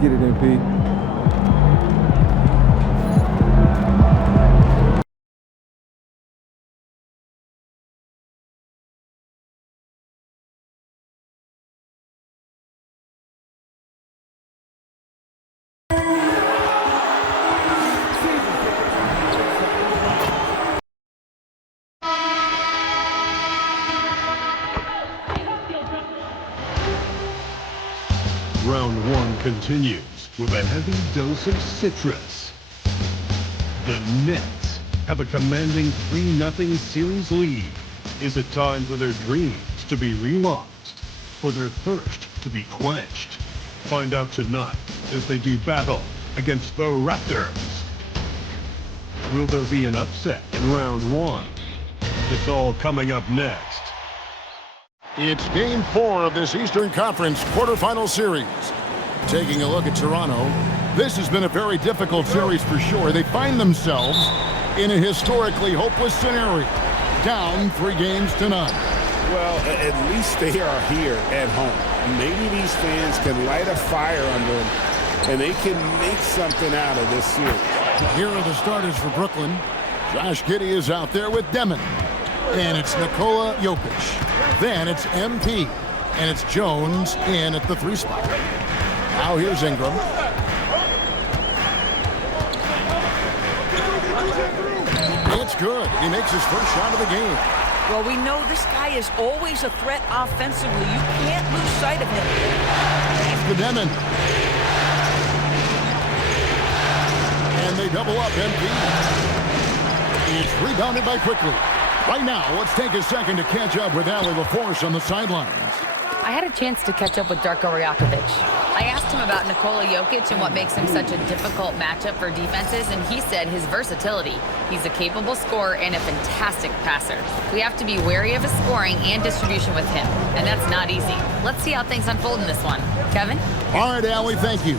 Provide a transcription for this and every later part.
get it, MP. Round one continues with a heavy dose of citrus. The Nets have a commanding 3-0 series lead. Is it time for their dreams to be relaunched, for their thirst to be quenched? Find out tonight as they do battle against the Raptors. Will there be an upset in round one? It's all coming up next. It's Game 4 of this Eastern Conference quarterfinal series. Taking a look at Toronto, this has been a very difficult series for sure. They find themselves in a historically hopeless scenario, down 3 games to none. Well, at least they are here at home. Maybe these fans can light a fire under them, and they can make something out of this series. Here are the starters for Brooklyn. Josh Giddey is out there with Demon. And it's Nikola Jokic. Then it's MP. And it's Jones in at the 3 spot. Now here's Ingram. It's good. He makes his first shot of the game. Well, we know this guy is always a threat offensively. You can't lose sight of him. That's the Demon. And they double up MP. It's rebounded by Quickly. Right now, let's take a second to catch up with Ali LaForce on the sidelines. I had a chance to catch up with Darko Rajakovic. I asked him about Nikola Jokic and what makes him such a difficult matchup for defenses, and he said his versatility. He's a capable scorer and a fantastic passer. We have to be wary of his scoring and distribution with him, and that's not easy. Let's see how things unfold in this one. Kevin? All right, Ali, thank you.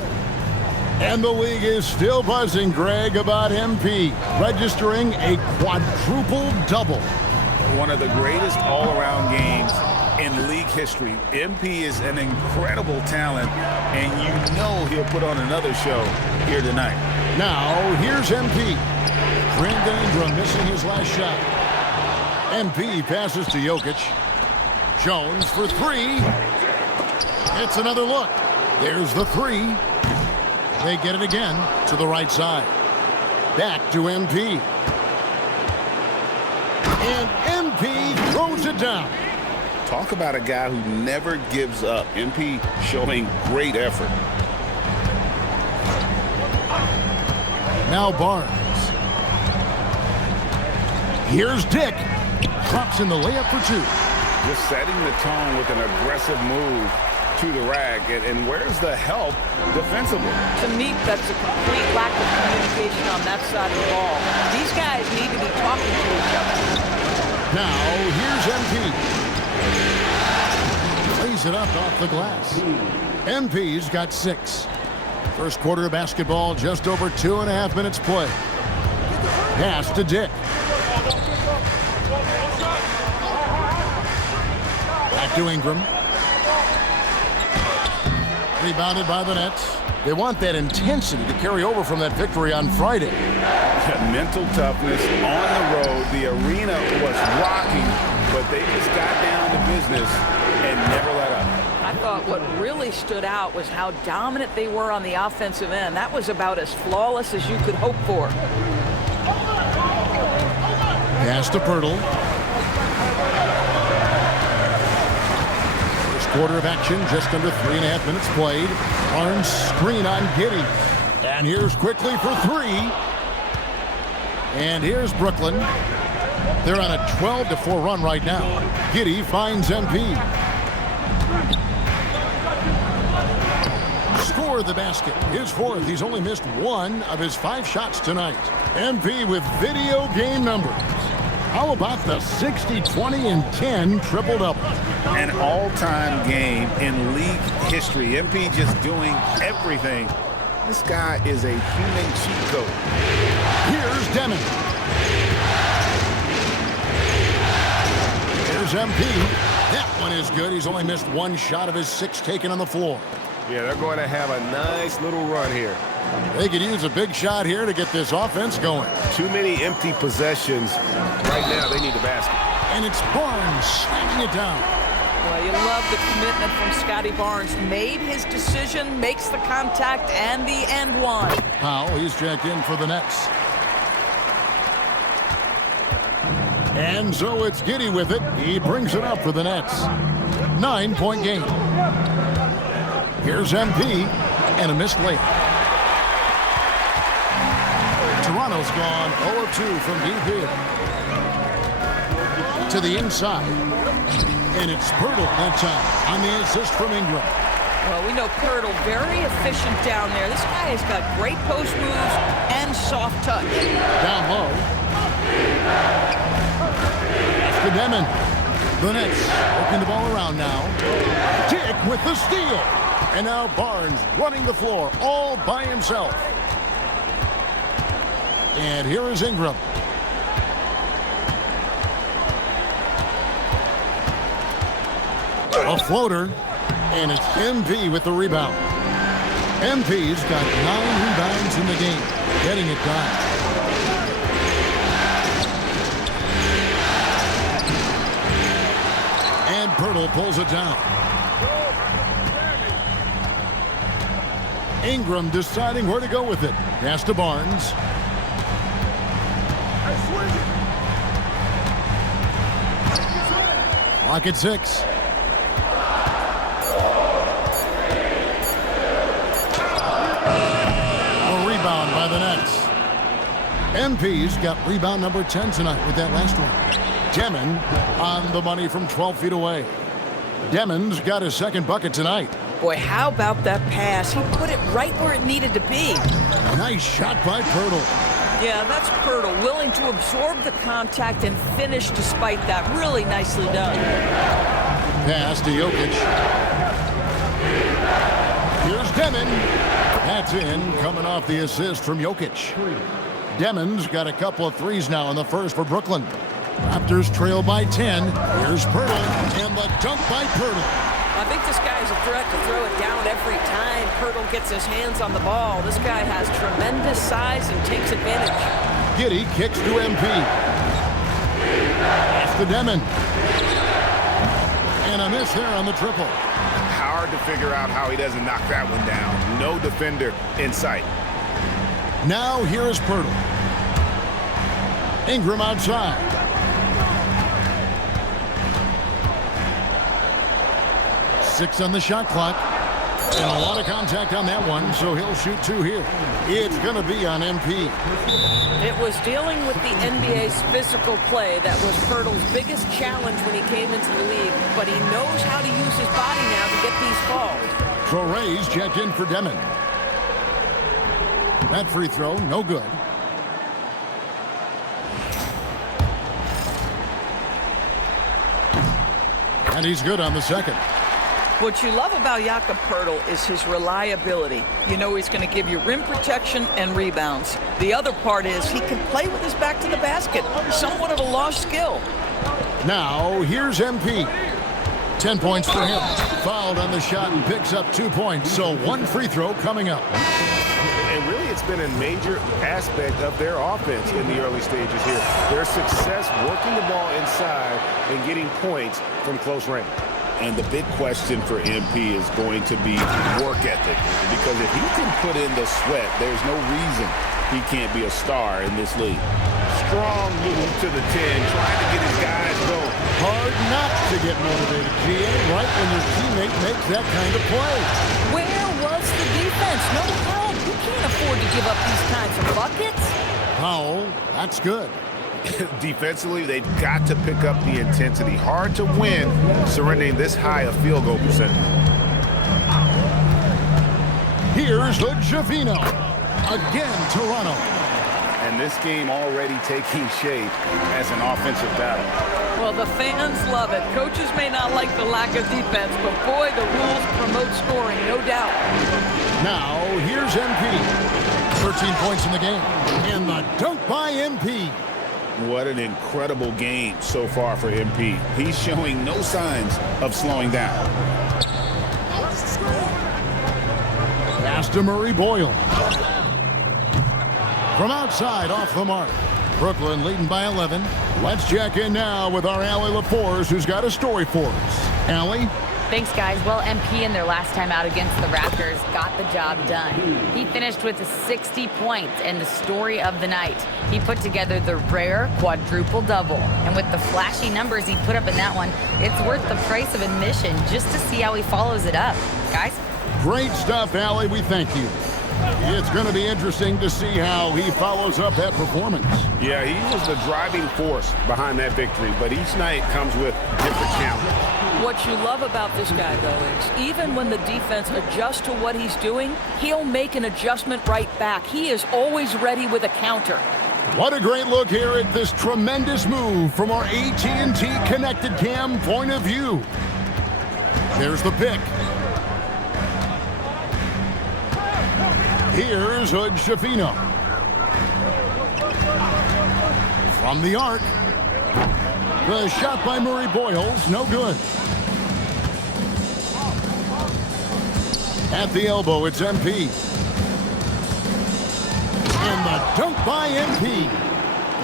And the league is still buzzing, Greg, about MP, registering a quadruple double. One of the greatest all-around games in league history. MP is an incredible talent, and you know he'll put on another show here tonight. Now, here's MP. Brandon Ingram missing his last shot. MP passes to Jokic. Jones for 3. It's another look. There's the 3. They get it again to the right side. Back to MP. And MP throws it down. Talk about a guy who never gives up. MP showing great effort. Now Barnes. Here's Dick. Drops in the layup for 2. Just setting the tone with an aggressive move to the rack. And where's the help defensively? To me, that's a complete lack of communication on that side of the ball. These guys need to be talking to each other. Now, here's MP. Plays it up off the glass. MP's got 6. First quarter of basketball, just over 2.5 minutes play. Pass to Dick. Back to Ingram. Rebounded by the Nets. They want that intensity to carry over from that victory on Friday. Mental toughness on the road. The arena was rocking, but they just got down to business and never let up. I thought what really stood out was how dominant they were on the offensive end. That was about as flawless as you could hope for. Pass to Pirtle. Quarter of action, just under 3.5 minutes played. Barnes screen on Giddey. And here's Quickly for 3. And here's Brooklyn. They're on a 12-4 run right now. Giddey finds MP. Scored the basket. His 4th. He's only missed 1 of his 5 shots tonight. MP with video game numbers. How about the 60, 20, and 10 triple-double? An all-time game in league history. MP just doing everything. This guy is a human cheat code. Here's Demon. Here's MP. That one is good. He's only missed 1 shot of his 6 taken on the floor. Yeah, they're going to have a nice little run here. They could use a big shot here to get this offense going. Too many empty possessions. Right now, they need the basket. And it's Barnes slamming it down. Well, you love the commitment from Scotty Barnes. Made his decision, makes the contact, and the end one. Powell, he's checked in for the Nets. And so it's Giddey with it. He brings it up for the Nets. 9-point game. Here's MP and a missed layup. Toronto's gone 0 of 2 from deep here. To the inside. And it's Pirtle that time on the assist from Ingram. Well, we know Pirtle very efficient down there. This guy has got great post moves and soft touch. Down low. To Demon. The Nets working the ball around now. Dick with the steal. And now Barnes running the floor all by himself. And here is Ingram. A floater. And it's MP with the rebound. MP's got 9 rebounds in the game. Getting it done. And Pirtle pulls it down. Ingram deciding where to go with it. Pass to Barnes. Clock at 6. A rebound by the Nets. MP's got rebound number 10 tonight with that last one. Demon on the money from 12 feet away. Demon's got his second bucket tonight. Boy, how about that pass? He put it right where it needed to be. Nice shot by Pirtle. Yeah, that's Pirtle, willing to absorb the contact and finish despite that. Really nicely done. Pass to Jokic. Here's Demon. That's in, coming off the assist from Jokic. Demon's got a couple of threes now in the first for Brooklyn. Raptors trail by 10. Here's Pirtle, and the dunk by Pirtle. I think this guy is a threat to throw it down every time Pirtle gets his hands on the ball. This guy has tremendous size and takes advantage. Giddey kicks to MP. That's to Demon. And a miss there on the triple. Hard to figure out how he doesn't knock that one down. No defender in sight. Now here is Pirtle. Ingram outside. Six on the shot clock. And a lot of contact on that one, so he'll shoot 2 here. It's going to be on MP. It was dealing with the NBA's physical play that was Pirtle's biggest challenge when he came into the league, but he knows how to use his body now to get these calls. Torres checked in for Demon. That free throw, no good. And he's good on the second. What you love about Jakob Pirtle is his reliability. You know he's going to give you rim protection and rebounds. The other part is he can play with his back to the basket. Somewhat of a lost skill. Now, here's MP. 10 points for him. Fouled on the shot and picks up 2 points. So 1 free throw coming up. And really, it's been a major aspect of their offense in the early stages here. Their success working the ball inside and getting points from close range. And the big question for MP is going to be work ethic. Because if he can put in the sweat, there's no reason he can't be a star in this league. Strong move to the 10, trying to get his guys going. Hard not to get motivated, GA, right when your teammate makes that kind of play. Where was the defense? No help. You can't afford to give up these kinds of buckets. Powell, that's good. Defensively, they've got to pick up the intensity. Hard to win surrendering this high a field goal percentage. Here's Javino. Again, Toronto. And this game already taking shape as an offensive battle. Well, the fans love it. Coaches may not like the lack of defense, but boy, the rules promote scoring, no doubt. Now, here's MP. 13 points in the game. And the dunk by MP. What an incredible game so far for MP. He's showing no signs of slowing down. pass to Murray Boyle. From outside, off the mark. Brooklyn leading by 11. Let's check in now with our Allie LaForce, who's got a story for us. Allie? Thanks, guys. Well, MP in their last time out against the Raptors got the job done. He finished with 60 points, and the story of the night, he put together the rare quadruple double. And with the flashy numbers he put up in that one, it's worth the price of admission just to see how he follows it up. Guys? Great stuff, Allie. We thank you. It's going to be interesting to see how he follows up that performance. Yeah, he was the driving force behind that victory, but each night comes with different challenges. What you love about this guy, though, is even when the defense adjusts to what he's doing, he'll make an adjustment right back. He is always ready with a counter. What a great look here at this tremendous move from our AT&T Connected Cam point of view. There's the pick. Here's Hood Schifino. From the arc. The shot by Murray Boyles, no good. At the elbow, it's MP. And the dunk by MP.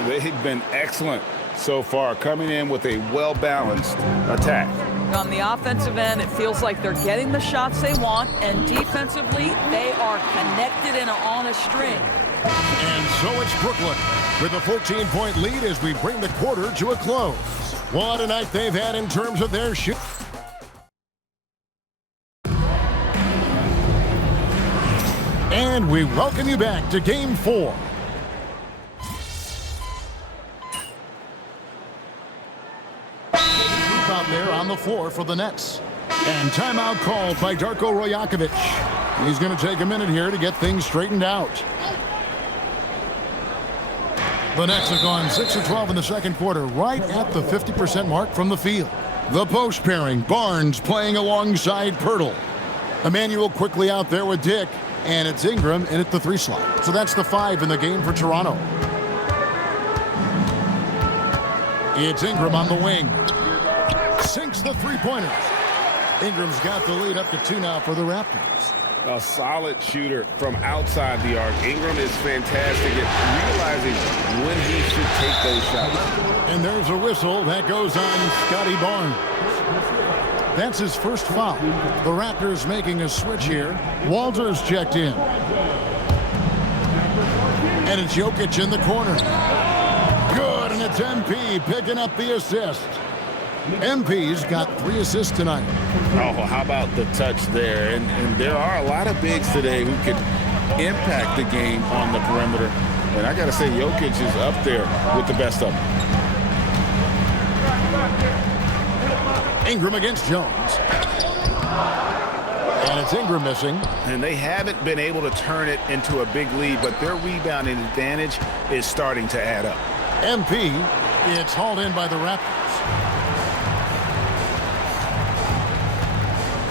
They've been excellent so far, coming in with a well-balanced attack. On the offensive end, it feels like they're getting the shots they want, and defensively, they are connected and on a string. And so it's Brooklyn with a 14-point lead as we bring the quarter to a close. What a night they've had in terms of their shoot. And we welcome you back to Game 4. Out there on the floor for the Nets. And timeout called by Darko Rajakovic. He's going to take a minute here to get things straightened out. The Nets have gone 6 of 12 in the second quarter, right at the 50% mark from the field. The post pairing, Barnes playing alongside Pirtle. Emmanuel quickly out there with Dick, and it's Ingram in at the 3 slot. So that's the 5 in the game for Toronto. It's Ingram on the wing. Sinks the 3-pointer. Ingram's got the lead up to 2 now for the Raptors. A solid shooter from outside the arc. Ingram is fantastic at realizing when he should take those shots. And there's a whistle that goes on Scotty Barnes. That's his first foul. The Raptors making a switch here. Walters checked in. And it's Jokic in the corner. Good, and it's MP picking up the assist. MP's got 3 assists tonight. Oh, how about the touch there? And there are a lot of bigs today who could impact the game on the perimeter. And I got to say, Jokic is up there with the best of them. Ingram against Jones. And it's Ingram missing. And they haven't been able to turn it into a big lead, but their rebounding advantage is starting to add up. MP, it's hauled in by the Raptors.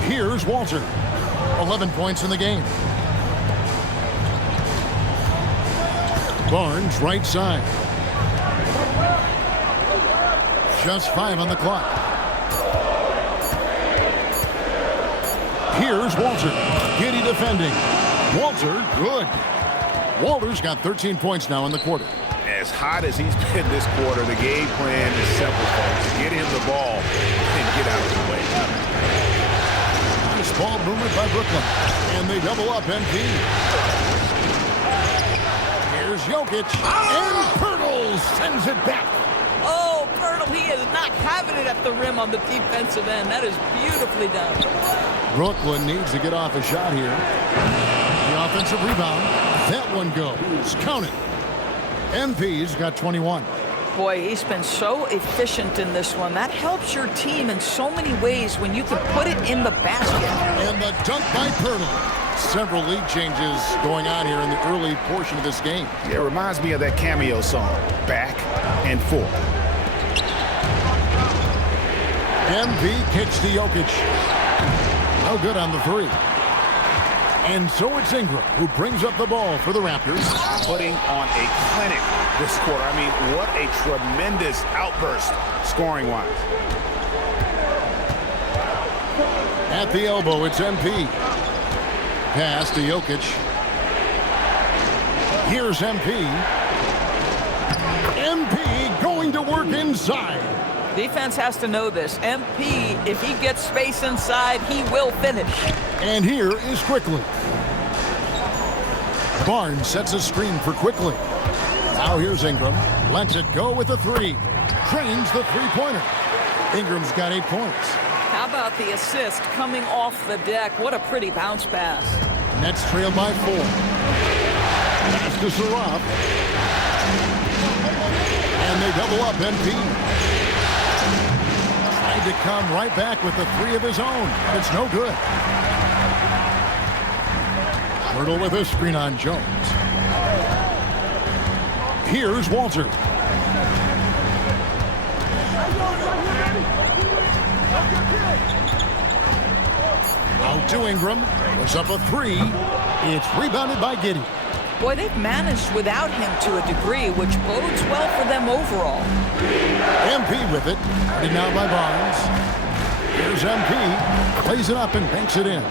Here's Walter. 11 points in the game. Barnes, right side. Just 5 on the clock. Here's Walter. Giddy defending. Walter, good. Walter's got 13 points now in the quarter. As hot as he's been this quarter, the game plan is simple, folks. Get him the ball and get out of the way. Nice ball movement by Brooklyn. And they double up MP. Here's Jokic. And Pirtle sends it back. Oh, Pirtle, he is not having it at the rim on the defensive end. That is beautifully done. Brooklyn needs to get off a shot here. The offensive rebound. That one goes. Count it. MP's got 21. Boy, he's been so efficient in this one. That helps your team in so many ways when you can put it in the basket. And the dunk by Pirtle. Several league changes going on here in the early portion of this game. Yeah, it reminds me of that cameo song, Back and Forth. MP kicks to Jokic. No good on the 3. And so it's Ingram who brings up the ball for the Raptors. Putting on a clinic this quarter. I mean, what a tremendous outburst scoring-wise. At the elbow, it's MP. pass to Jokic. Here's MP. MP going to work inside. Defense has to know this. MP, if he gets space inside, he will finish. And here is Quickly. Barnes sets a screen for Quickly. Now here's Ingram. Lets it go with a three. Drains the three-pointer. Ingram's got 8 points. How about the assist coming off the deck? What a pretty bounce pass. Nets trail by 4. Pass to Saraf. And they double up MP. Tried to come right back with the three of his own. It's no good. Hurdle with a screen on Jones. Here's Walter. Out to Ingram. Puts up a three. It's rebounded by Giddey. Boy, they've managed without him to a degree, which bodes well for them overall. MP with it. And now by Barnes. Here's MP. Plays it up and banks it in.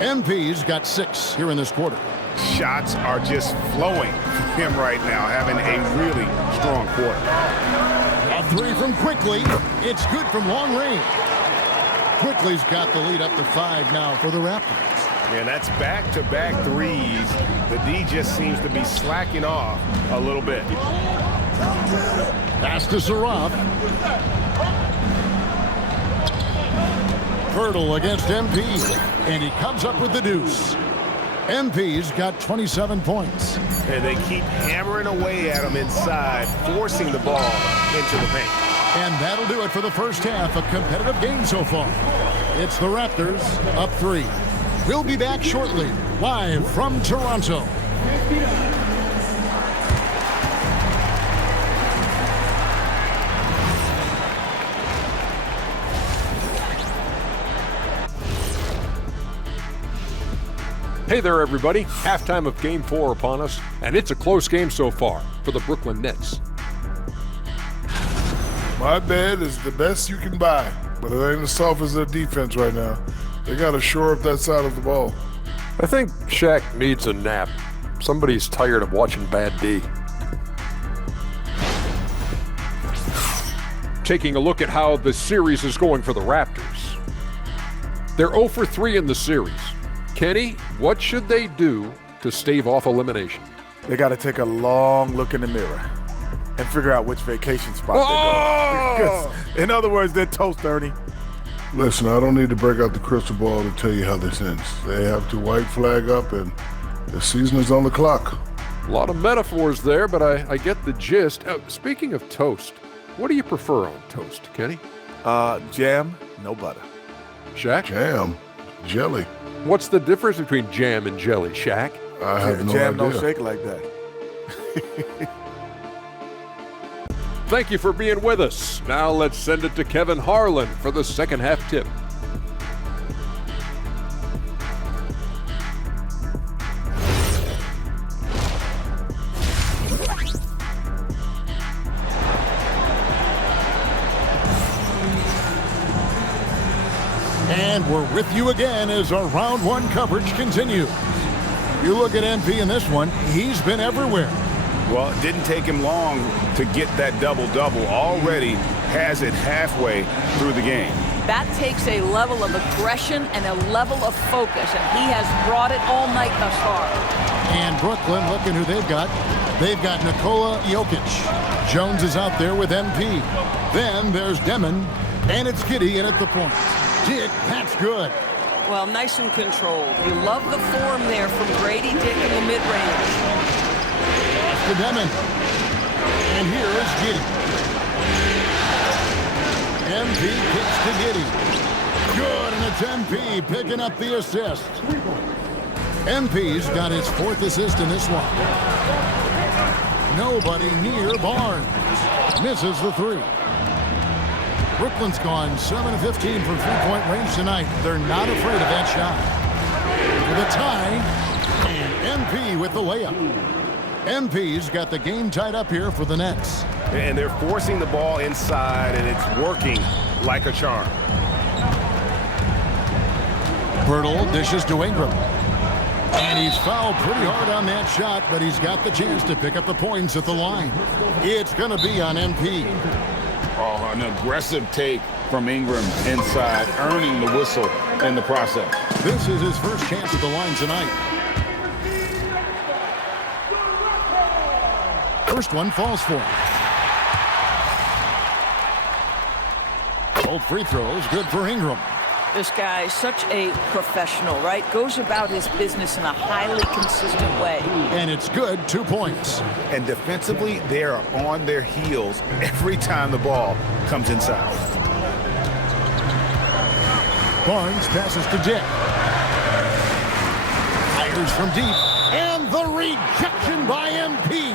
MP's got 6 here in this quarter. Shots are just flowing from him right now, having a really strong quarter. A three from Quickly. It's good from long range. Quickly's got the lead up to 5 now for the Raptors. And that's back-to-back threes. The D just seems to be slacking off a little bit. Pass to Saraf. Hurdle against MP. And he comes up with the deuce. MP's got 27 points. And they keep hammering away at him inside, forcing the ball into the paint. And that'll do it for the first half. A competitive game so far. It's the Raptors up 3. We'll be back shortly, live from Toronto. Hey there, everybody. Halftime of Game 4 upon us, and it's a close game so far for the Brooklyn Nets. My bed is the best you can buy, but it ain't as soft as their defense right now. They got to shore up that side of the ball. I think Shaq needs a nap. Somebody's tired of watching bad D. Taking a look at how the series is going for the Raptors. They're 0 for 3 in the series. Kenny, what should they do to stave off elimination? They got to take a long look in the mirror and figure out which vacation spot they go. In other words, they're toast, Ernie. Listen, I don't need to break out the crystal ball to tell you how this ends. They have to white flag up, and the season is on the clock. A lot of metaphors there, but I get the gist. Speaking of toast, what do you prefer on toast, Kenny? Jam, no butter. Shaq? Jam, jelly. What's the difference between jam and jelly, Shaq? I have no Jam idea. don't shake like that. Thank you for being with us. Now let's send it to Kevin Harlan for the second half tip. And we're with you again as our round 1 coverage continues. You look at MP in this one, he's been everywhere. Well, it didn't take him long to get that double-double. Already has it halfway through the game. That takes a level of aggression and a level of focus, and he has brought it all night thus far. And Brooklyn, looking who they've got. They've got Nikola Jokic. Jones is out there with MP. Then there's Demon, and it's Giddey in at the point. Dick, that's good. Well, nice and controlled. You love the form there from Grady Dick in the mid-range. To Demon. And here is Giddey. MP kicks to Giddey. Good, and it's MP picking up the assist. MP's got his 4th assist in this one. Nobody near Barnes. Misses the 3. Brooklyn's gone 7 of 15 from three-point range tonight. They're not afraid of that shot. For the tie, and MP with the layup. MP's got the game tied up here for the Nets. And they're forcing the ball inside, and it's working like a charm. Hurdle dishes to Ingram. And he's fouled pretty hard on that shot, but he's got the chance to pick up the points at the line. It's going to be on MP. Oh, an aggressive take from Ingram inside, earning the whistle in the process. This is his first chance at the line tonight. First one falls for him. Both free throws, good for Ingram. This guy is such a professional, right? Goes about his business in a highly consistent way. And it's good, 2 points. And defensively, they are on their heels every time the ball comes inside. Barnes passes to Dick. Fires from deep. And the rejection by MP.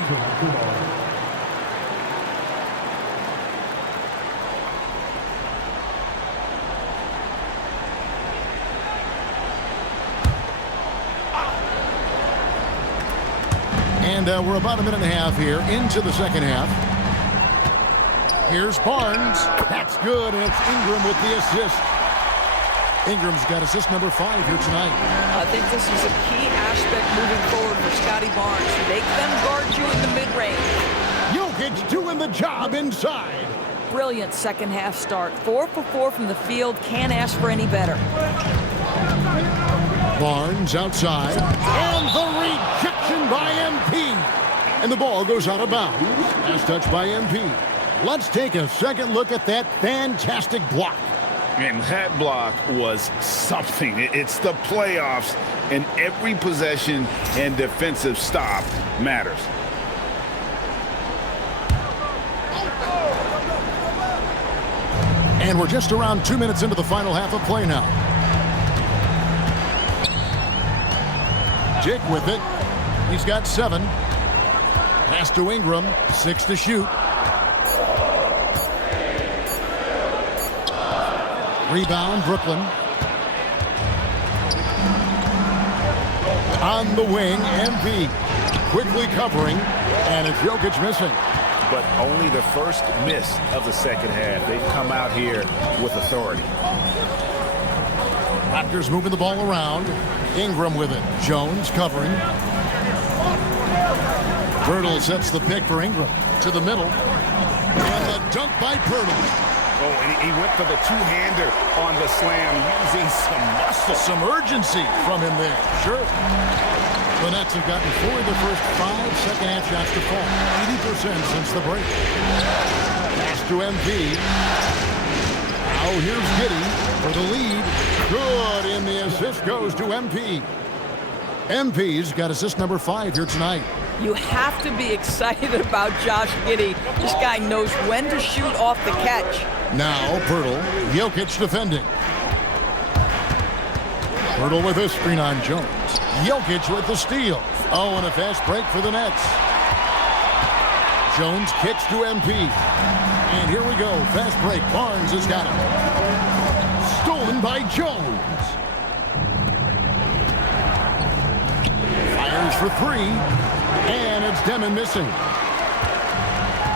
And we're about a minute and a half here into the second half. Here's Barnes. That's good, and it's Ingram with the assist. Ingram's got assist number 5 here tonight. I think this is a key aspect moving forward for Scotty Barnes. Make them guard you in the mid-range. Jokic doing the job inside. Brilliant second half start. 4 for 4 from the field. Can't ask for any better. Barnes outside. And the rejection by MP. And the ball goes out of bounds. As touched by MP. Let's take a second look at that fantastic block. And that block was something. It's the playoffs, and every possession and defensive stop matters. And we're just around 2 minutes into the final half of play now. Dick with it. He's got 7. Pass to Ingram. 6 to shoot. Rebound, Brooklyn. On the wing, MP. Quickly covering, and it's Jokic missing. But only the first miss of the second half. They've come out here with authority. Raptors moving the ball around. Ingram with it. Jones covering. Pirtle sets the pick for Ingram. To the middle. And the dunk by Pirtle. Oh, and he went for the two-hander on the slam, using some muscle. Some urgency from him there. Sure. The Nets have gotten 4 of the first 5 second-half shots to fall. 80% since the break. Pass to MP. Now here's Giddey for the lead. Good, and the assist goes to MP. MP's got assist number 5 here tonight. You have to be excited about Josh Giddey. This guy knows when to shoot off the catch. Now Pirtle, Jokic defending. Pirtle with a screen on Jones. Jokic with the steal. Oh, and a fast break for the Nets. Jones kicks to MP. And here we go. Fast break. Barnes has got it. Stolen by Jones. Fires for 3. And it's Demon missing.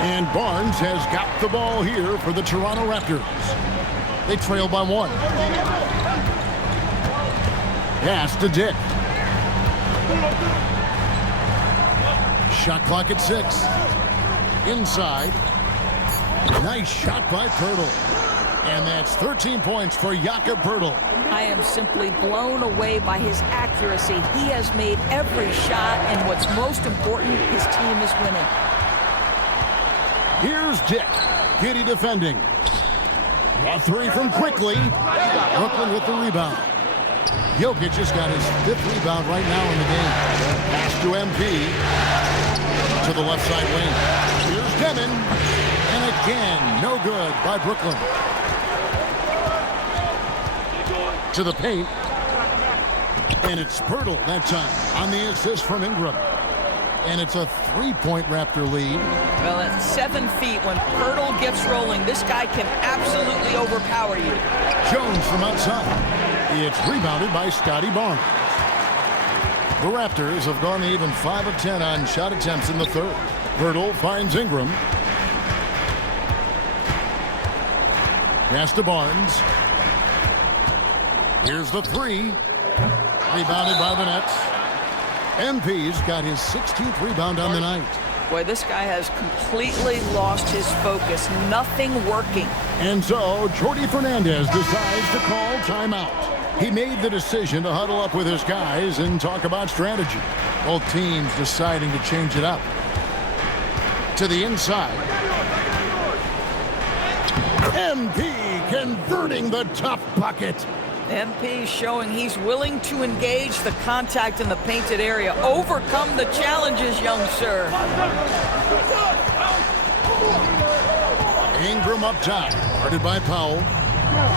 And Barnes has got the ball here for the Toronto Raptors. They trail by 1. Pass to Dick. Shot clock at 6. Inside. Nice shot by Pirtle. And that's 13 points for Jakob Pirtle. I am simply blown away by his accuracy. He has made every shot, and what's most important, his team is winning. Here's Dick. Giddey defending. A 3 from quickly. Brooklyn with the rebound. Jokic just got his 5th rebound right now in the game. Pass to MP. To the left side wing. Here's Demon. And again, no good by Brooklyn. To the paint. And it's Pirtle that time on the assist from Ingram. And it's a 3-point Raptor lead. Well, at 7 feet, when Pirtle gets rolling, this guy can absolutely overpower you. Jones from outside. It's rebounded by Scotty Barnes. The Raptors have gone even 5 of 10 on shot attempts in the third. Pirtle finds Ingram. Pass to Barnes. Here's the 3. Rebounded by the Nets. MP's got his 16th rebound on the night. Boy, this guy has completely lost his focus. Nothing working. And so, Jordi Fernandez decides to call timeout. He made the decision to huddle up with his guys and talk about strategy. Both teams deciding to change it up. To the inside. MP converting the tough bucket. MP showing he's willing to engage the contact in the painted area. Overcome the challenges, young sir. Ingram up top, guarded by Powell.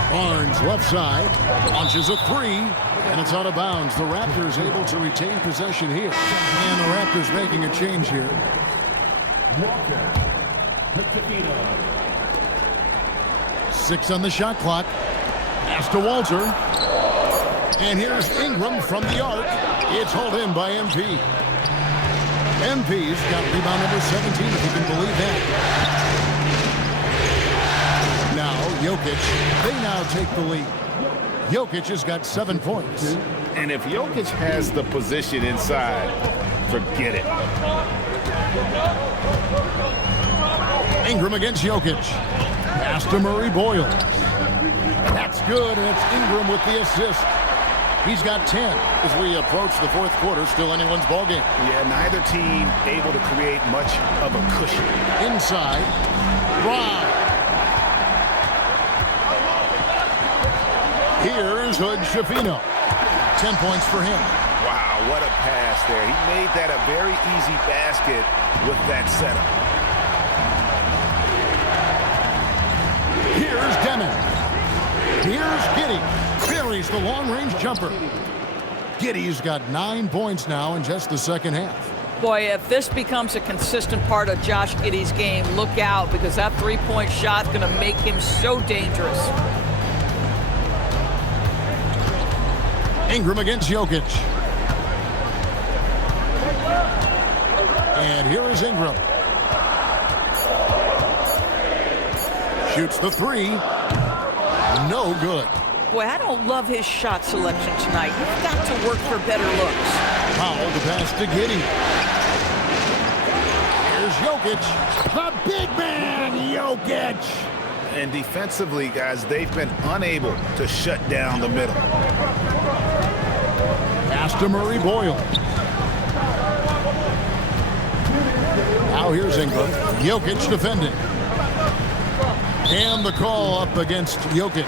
Barnes left side, launches a three, and it's out of bounds. The Raptors able to retain possession here. And the Raptors making a change here. 6 on the shot clock. Pass to Walter. And here's Ingram from the arc. It's hauled in by MP. MP's got rebound number 17, if you can believe that. Now, Jokic, they now take the lead. Jokic has got 7 points. And if Jokic has the position inside, forget it. Ingram against Jokic. Pass to Murray Boyle. That's good, and it's Ingram with the assist. He's got 10 as we approach the fourth quarter. Still anyone's ballgame. Yeah, neither team able to create much of a cushion. Inside. Brown. Here's Hood Schifino. 10 points for him. Wow, what a pass there. He made that a very easy basket with that setup. Here's Demon. Here's Giddey. Buries the long-range jumper. Giddey's got 9 points now in just the second half. Boy, if this becomes a consistent part of Josh Giddey's game, look out, because that three-point shot's going to make him so dangerous. Ingram against Jokic. And here is Ingram. Shoots the three. No good. Boy, I don't love his shot selection tonight. You've got to work for better looks. Powell to pass to Giddey. Here's Jokic. The big man, Jokic. And defensively, guys, they've been unable to shut down the middle. Pass to Murray Boyle. Now here's Ingram. Jokic defending. And the call up against Jokic.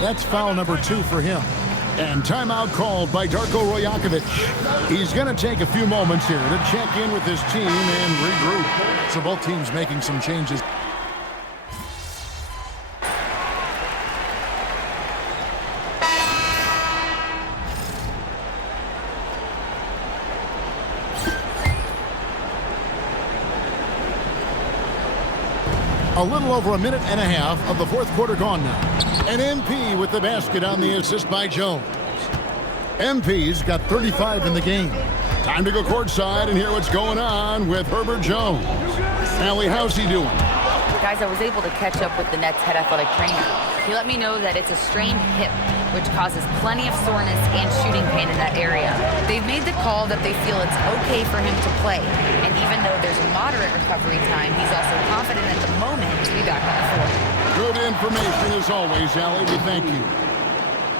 That's foul number 2 for him. And timeout called by Darko Rajakovic. He's going to take a few moments here to check in with his team and regroup. So both teams making some changes. A little over a minute and a half of the fourth quarter gone now. And MP with the basket on the assist by Jones. MP's got 35 in the game. Time to go courtside and hear what's going on with Herbert Jones. Allie, how's he doing? Guys, I was able to catch up with the Nets head athletic trainer. He let me know that it's a strained hip, which causes plenty of soreness and shooting pain in that area. They've made the call that they feel it's okay for him to play. And even though there's a moderate recovery time, he's also confident at the moment to be back on the floor. Good information as always, Allie. We thank you.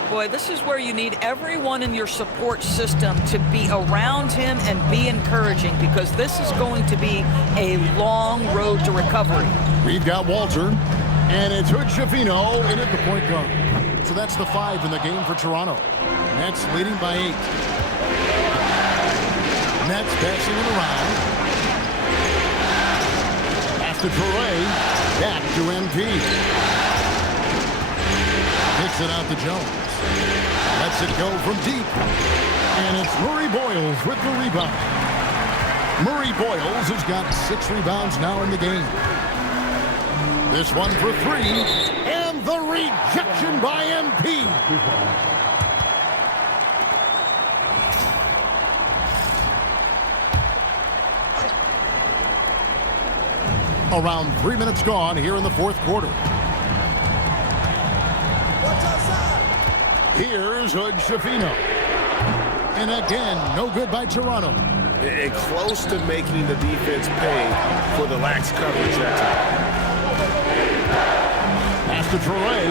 Boy, this is where you need everyone in your support system to be around him and be encouraging, because this is going to be a long road to recovery. We've got Walter, and it's Hood Schifino in at the point guard. So that's the 5 in the game for Toronto. Nets leading by 8. Nets passing it around. Pass to Toure. Back to MP. Kicks it out to Jones. Lets it go from deep. And it's Murray Boyles with the rebound. Murray Boyles has got 6 rebounds now in the game. This one for 3. And the rejection by MP. Around 3 minutes gone here in the fourth quarter. Here's Hood Schifino. And again, no good by Toronto. And close to making the defense pay for the lax coverage that time. Pass to Troy.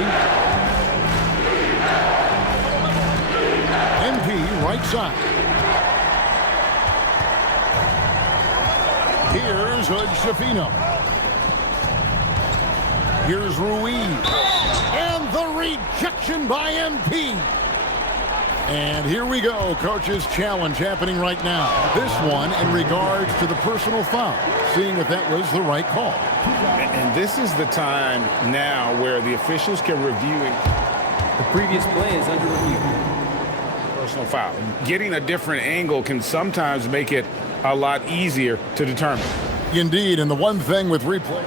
MP right side. Here's Shafino. Here's Ruiz. And the rejection by MP. And here we go. Coach's challenge happening right now. This one in regards to the personal foul. Seeing if that was the right call. And this is the time now where the officials can review it. The previous play is under review. Personal foul. Getting a different angle can sometimes make it a lot easier to determine. Indeed, and the one thing with replay.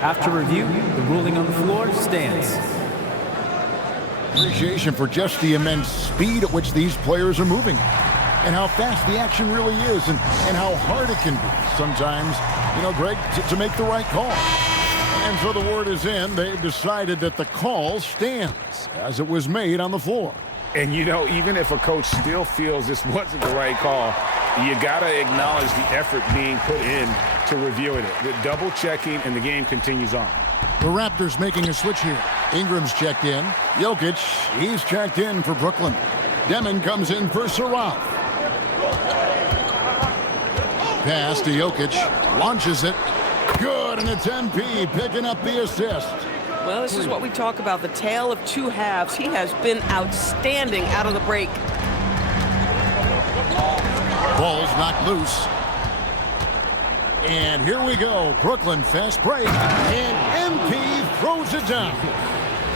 After review, the ruling on the floor stands. Appreciation for just the immense speed at which these players are moving. And how fast the action really is and how hard it can be sometimes, Greg, to make the right call. And so the word is in. They've decided that the call stands as it was made on the floor. And, even if a coach still feels this wasn't the right call, you got to acknowledge the effort being put in to reviewing it. The double checking, and the game continues on. The Raptors making a switch here. Ingram's checked in. Jokic, he's checked in for Brooklyn. Demon comes in for Saraf. Pass to Jokic. Launches it. Good, and it's MP picking up the assist. Well, this is what we talk about, the tale of two halves. He has been outstanding out of the break. Ball's knocked loose. And here we go. Brooklyn fast break. And MP throws it down.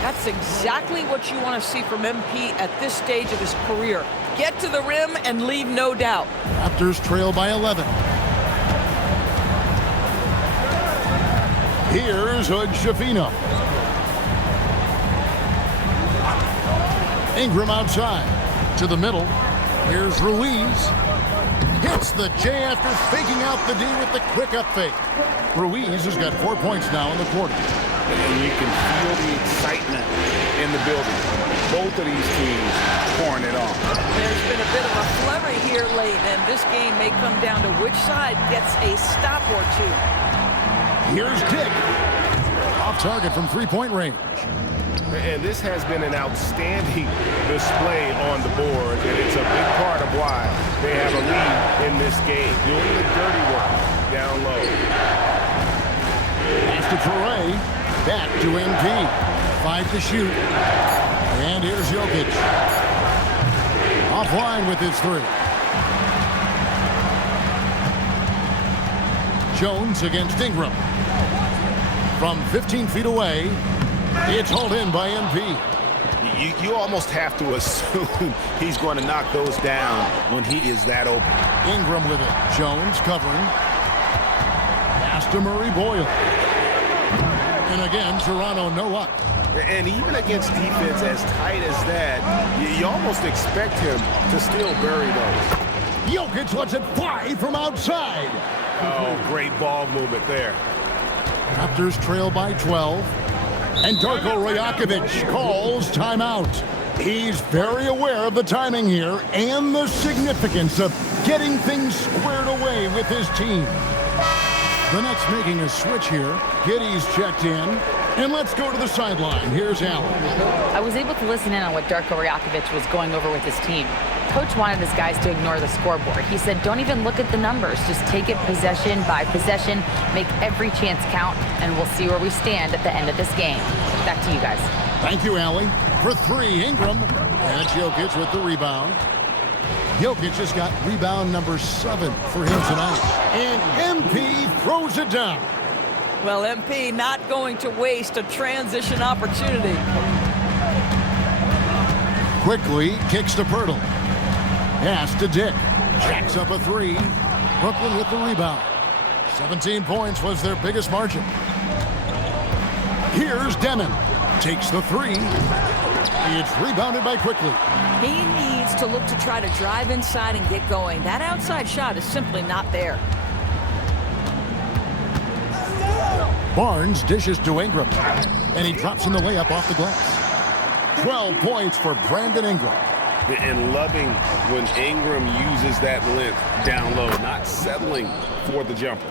That's exactly what you want to see from MP at this stage of his career. Get to the rim and leave no doubt. Raptors trail by 11. Here's Shafino. Ingram outside. To the middle. Here's Ruiz. Hits the J after faking out the D with the quick up fake. Ruiz has got 4 points now in the quarter. And you can feel the excitement in the building. Both of these teams pouring it on. There's been a bit of a flurry here late, and this game may come down to which side gets a stop or two. Here's Dick. Off target from three-point range. And this has been an outstanding display on the board, and it's a big part of why they have a lead in this game, doing the dirty work down low. Pass to Troy. Back to MP. 5 to shoot. And here's Jokic. Offline with his three. Jones against Ingram. From 15 feet away, it's hauled in by MP. You almost have to assume he's going to knock those down when he is that open. Ingram with it. Jones covering. Pass to Murray Boyle. And again, Toronto no luck. And even against defense as tight as that, you almost expect him to still bury those. Jokic lets it fly from outside. Oh, great ball movement there. Raptors trail by 12. And Darko Rajakovic calls timeout. He's very aware of the timing here and the significance of getting things squared away with his team. The Nets making a switch here. Giddey's checked in. And let's go to the sideline. Here's Allen. I was able to listen in on what Darko Rajakovic was going over with his team. Coach wanted his guys to ignore the scoreboard. He said, don't even look at the numbers. Just take it possession by possession, make every chance count, and we'll see where we stand at the end of this game. Back to you guys. Thank you, Allie. For three, Ingram. And Jokic with the rebound. Jokic has got rebound number 7 for him tonight. And MP throws it down. Well, MP not going to waste a transition opportunity. Quickly kicks to Pirtle. Pass to Dick. Jacks up a 3. Brooklyn with the rebound. 17 points was their biggest margin. Here's Demon. Takes the 3. It's rebounded by Quickly. He needs to look to try to drive inside and get going. That outside shot is simply not there. Barnes dishes to Ingram. And he drops in the layup off the glass. 12 points for Brandon Ingram. And loving when Ingram uses that length down low, not settling for the jumper.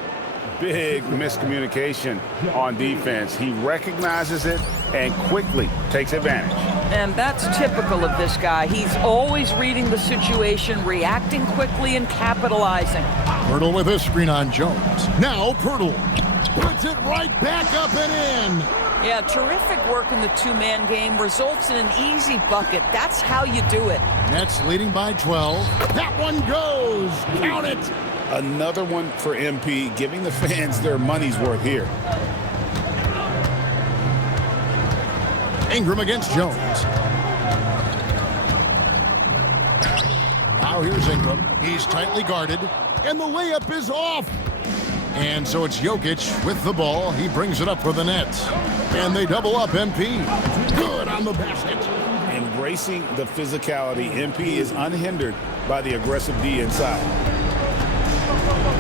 Big miscommunication on defense. He recognizes it and quickly takes advantage. And that's typical of this guy. He's always reading the situation, reacting quickly, and capitalizing. Pirtle with a screen on Jones. Now Pirtle puts it right back up and in. Yeah, terrific work in the two-man game results in an easy bucket. That's how you do it. Nets leading by 12. That one goes. Count it. Another one for MP, giving the fans their money's worth here. Ingram against Jones. Now here's Ingram. He's tightly guarded, and the layup is off. And so it's Jokic with the ball. He brings it up for the Nets. And they double up MP. Good on the basket. Embracing the physicality, MP is unhindered by the aggressive D inside.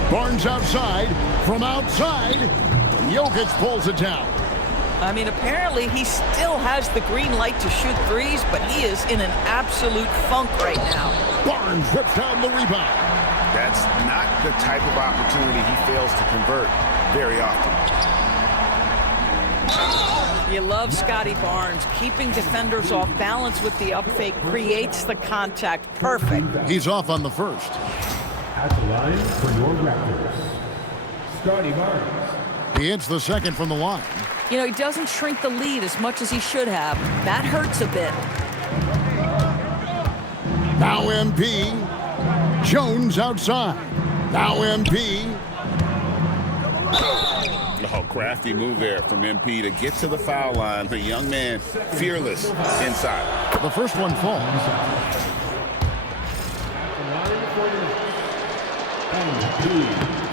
Barnes outside. From outside, Jokic pulls it down. I mean, apparently he still has the green light to shoot threes, but he is in an absolute funk right now. Barnes rips down the rebound. That's not the type of opportunity he fails to convert very often. You love Scotty Barnes. Keeping defenders off balance with the up fake creates the contact. Perfect. He's off on the first. At the line for your Raptors, Scotty Barnes. He hits the second from the line. You know, he doesn't shrink the lead as much as he should have. That hurts a bit. Now MP. Jones outside. Now MP. Oh, crafty move there from MP to get to the foul line. The young man, fearless inside. The first one falls.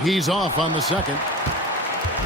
He's off on the second.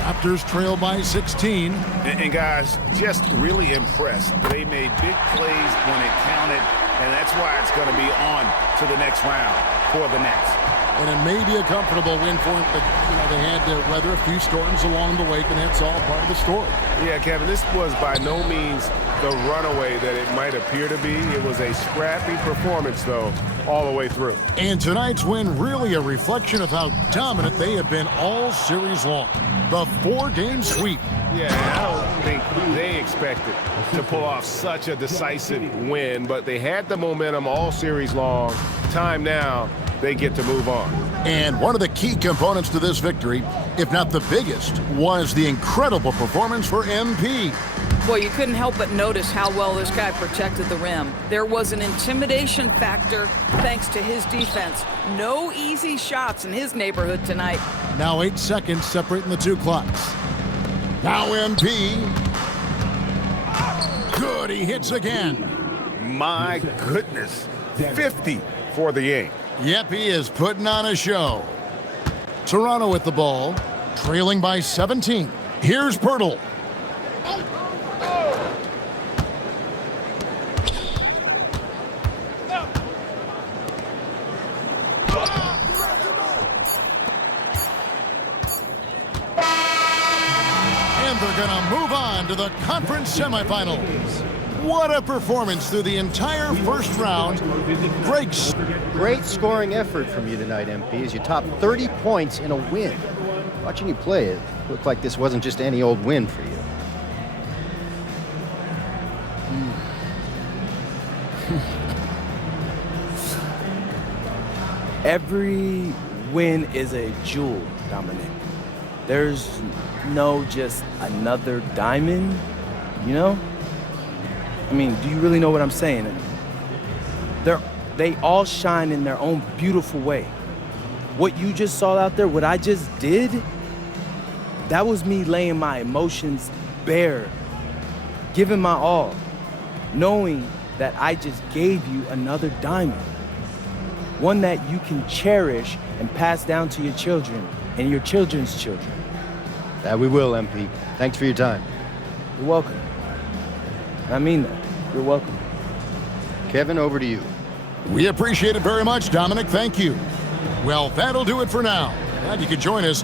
Raptors trail by 16. And guys, just really impressed. They made big plays when it counted, and that's why it's going to be on to the next round for the Nets. And it may be a comfortable win for them, but they had to weather a few storms along the way, and that's all part of the story. Yeah, Kevin, this was by no means the runaway that it might appear to be. It was a scrappy performance, though, all the way through. And tonight's win really a reflection of how dominant they have been all series long. The 4-game sweep. Yeah, I don't think they expected to pull off such a decisive win, but they had the momentum all series long. Time now, they get to move on. And one of the key components to this victory, if not the biggest, was the incredible performance for MP. Well, you couldn't help but notice how well this guy protected the rim. There was an intimidation factor thanks to his defense. No easy shots in his neighborhood tonight. Now 8 seconds separating the two clocks. Now MP. Good, he hits again. My goodness, 50 for the game. Yep, he is putting on a show. Toronto with the ball, trailing by 17. Here's Pirtle. And they're going to move on to the conference semifinals. What a performance through the entire first round. Great scoring effort from you tonight, MP, as you topped 30 points in a win. Watching you play, it looked like this wasn't just any old win for you. Every win is a jewel, Dominic. There's no just another diamond, you know? I mean, do you really know what I'm saying? They all shine in their own beautiful way. What you just saw out there, what I just did, that was me laying my emotions bare, giving my all, knowing that I just gave you another diamond, one that you can cherish and pass down to your children and your children's children. That we will, MP. Thanks for your time. You're welcome. I mean that. You're welcome. Kevin, over to you. We appreciate it very much, Dominic. Thank you. Well, that'll do it for now. Glad you could join us.